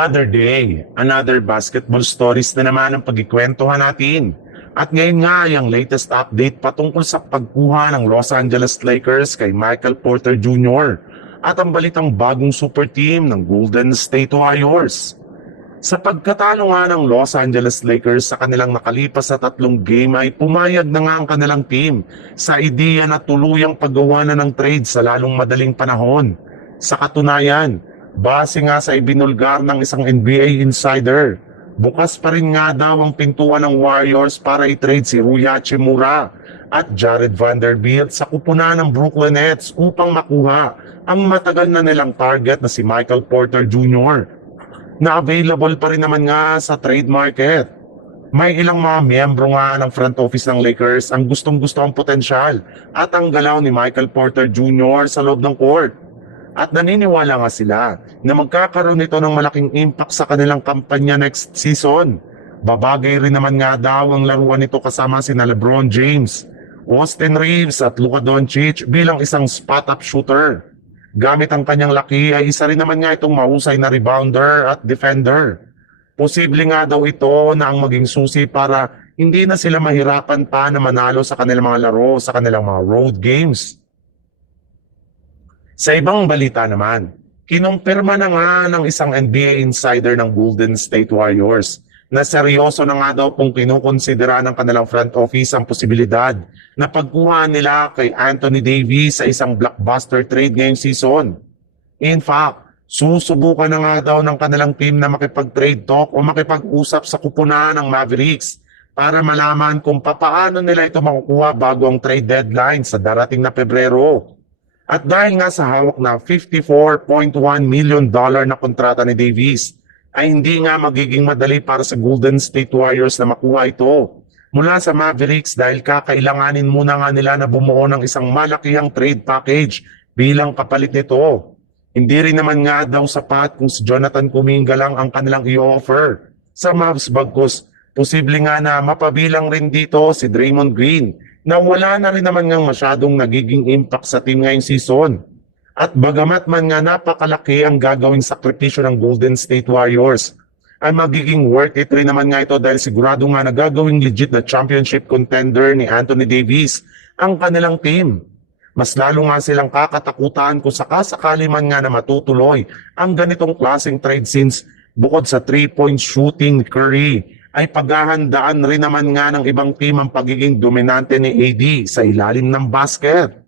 Other day, another basketball stories na naman ang pagkikwentuhan natin. At ngayon nga yung latest update patungkol sa pagkuha ng Los Angeles Lakers kay Michael Porter Jr. at ang balitang bagong super team ng Golden State Warriors. Sa pagkatalo nga ng Los Angeles Lakers sa kanilang nakalipas na 3 game ay pumayag na nga ang kanilang team sa ideya na tuluyang paggawa na ng trade sa lalong madaling panahon. Sa katunayan, base nga sa ibinulgar ng isang NBA insider, bukas pa rin nga daw ang pintuan ng Warriors para i-trade si Rui Hachimura at Jared Vanderbilt sa kupunan ng Brooklyn Nets upang makuha ang matagal na nilang target na si Michael Porter Jr. na available pa rin naman nga sa trade market. May ilang mga miyembro nga ng front office ng Lakers ang gustong-gusto ang potensyal at ang galaw ni Michael Porter Jr. sa loob ng court. At naniniwala nga sila na magkakaroon ito ng malaking impact sa kanilang kampanya next season. Babagay rin naman nga daw ang laruan nito kasama sina LeBron James, Austin Reeves at Luka Doncic bilang isang spot-up shooter. Gamit ang kanyang laki ay isa rin naman nga itong mahusay na rebounder at defender. Posible nga daw ito na ang maging susi para hindi na sila mahirapan pa na manalo sa kanilang mga laro sa kanilang mga road games. Sa ibang balita naman, kinumpirma na nga ng isang NBA insider ng Golden State Warriors na seryoso na nga daw kung kinukonsidera ng kanilang front office ang posibilidad na pagkuha nila kay Anthony Davis sa isang blockbuster trade ngayong season. In fact, susubukan na nga daw ng kanilang team na makipag-trade talk o makipag-usap sa kupunan ng Mavericks para malaman kung papaano nila ito makukuha bago ang trade deadline sa darating na Pebrero. At dahil nga sa hawak na $54.1 million na kontrata ni Davis, ay hindi nga magiging madali para sa Golden State Warriors na makuha ito mula sa Mavericks dahil kakailanganin muna nga nila na bumuo ng isang malakihang trade package bilang kapalit nito. Hindi rin naman nga daw sapat kung si Jonathan Kuminga lang ang kanilang i-offer sa Mavs bagkus posible nga na mapabilang rin dito si Draymond Green na wala na rin naman ngang masyadong nagiging impact sa team ngayong season. At bagamat man nga napakalaki ang gagawing sakripisyo ng Golden State Warriors, ay magiging worth it rin naman nga ito dahil sigurado nga na gagawing legit na championship contender ni Anthony Davis ang kanilang team. Mas lalo nga silang kakatakutan kung sakasakali man nga na matutuloy ang ganitong klaseng trade since bukod sa 3-point shooting ni Curry, ay paghahandaan rin naman nga ng ibang team ang pagiging dominante ni AD sa ilalim ng basket.